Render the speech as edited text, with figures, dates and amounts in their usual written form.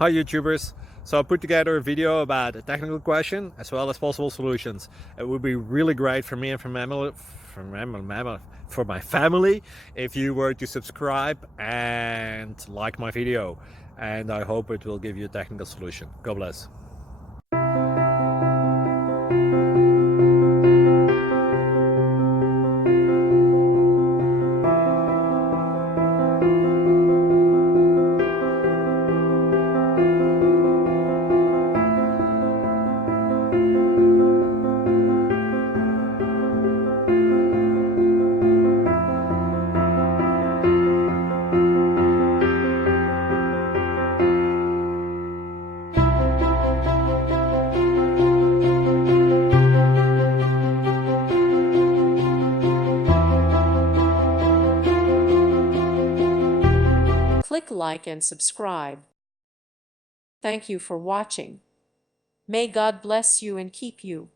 Hi YouTubers! So I put together a video about a technical question as well as possible solutions. It would be really great for me and for my family if you were to subscribe and like my video, and I hope it will give you a technical solution. God bless. Click like and subscribe. Thank you for watching. May God bless you and keep you.